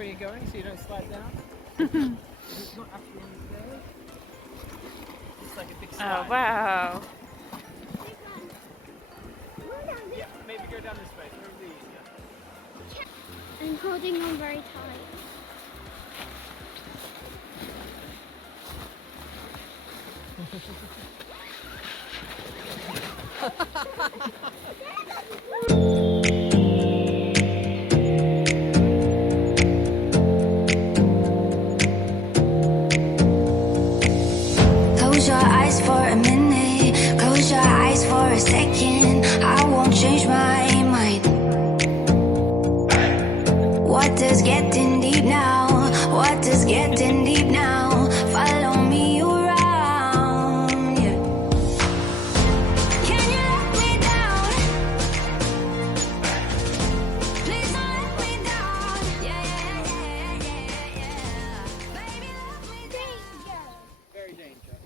where you're going so you don't slide down. It's not actually there. It's like a big slide. Oh wow! Yeah, maybe go down this way. It's probably easier. I'm holding on very tight. Close your eyes for a minute, close your eyes for a second. I won't change my mind. Water's getting deep now, water's getting deep now. Follow me around, yeah. Can you let me down? Please don't let me down. Yeah, yeah, yeah, yeah, yeah. Baby, let me down. Very dangerous.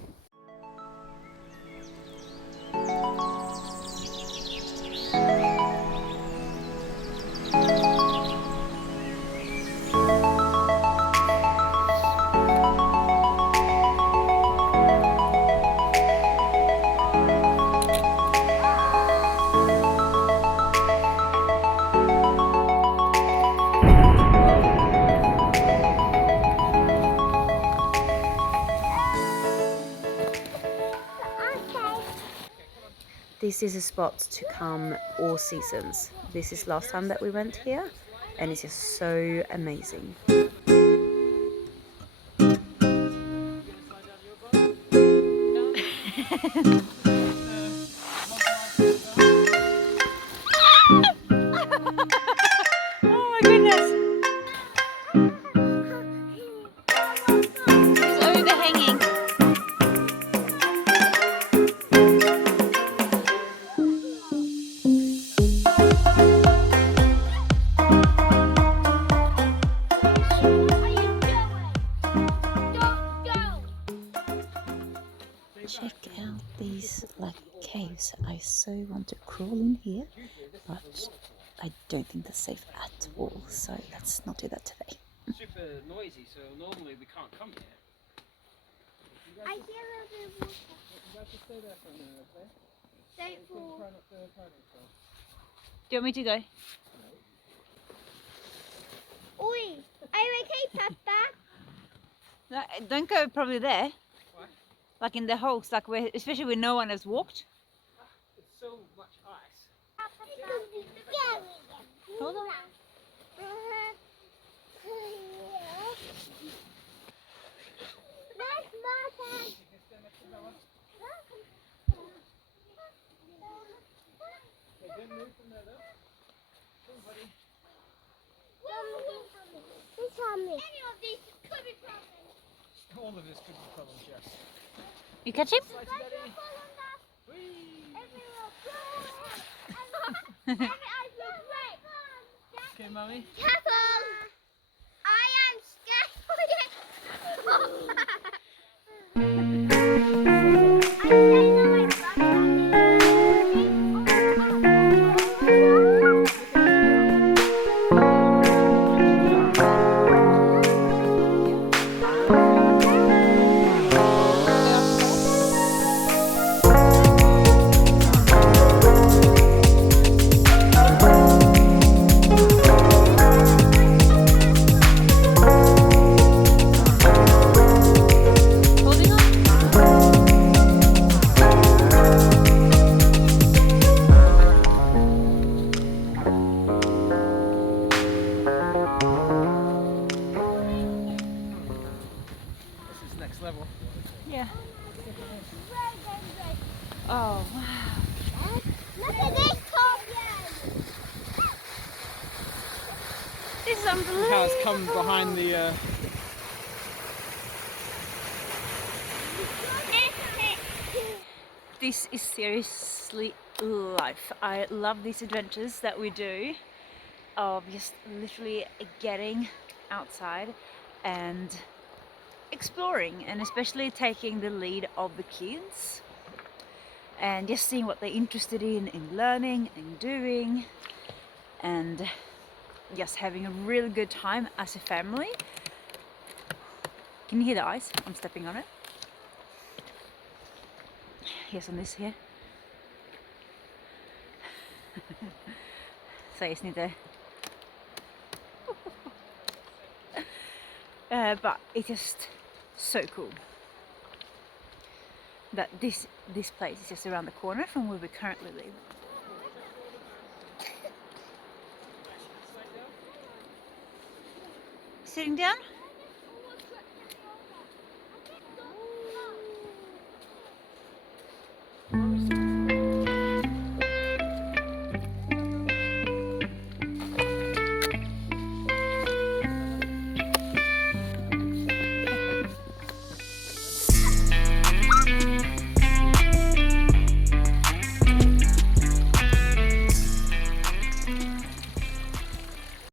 This is a spot to come all seasons. This is last time that we went here, and it's just so amazing. Oh my goodness! It's overhanging. Check out these like caves. I so want to crawl in here, but I don't think that's safe at all, so let's not do that today. Super noisy, so normally we can't come here. I hear a little bit of water. You guys just stay there for a minute, okay? Don't fall. Try not to hurt yourself. Do you want me to go? Oi, are you okay, Papa? No, don't go probably there. Why? Like in the holes, like where, especially where no one has walked. It's so much ice. Hold on. That's Martha. Okay, don't move from there though. Come on, buddy. Any of these could be problems. All of this could be problems, yes. You catch him? Slide to daddy. Whee! Okay, mummy. Careful! I am scared for you. Level. Yeah. Oh, wow. Look at this scorpion! This is unbelievable. How it's come behind the. This is seriously life. I love these adventures that we do of just literally getting outside and exploring, and especially taking the lead of the kids and just seeing what they're interested in learning and doing, and just having a really good time as a family. Can you hear the ice? I'm stepping on it. Here's on this here. Så jag just inte. But it's just so cool that this place is just around the corner from where we currently live. Sitting down?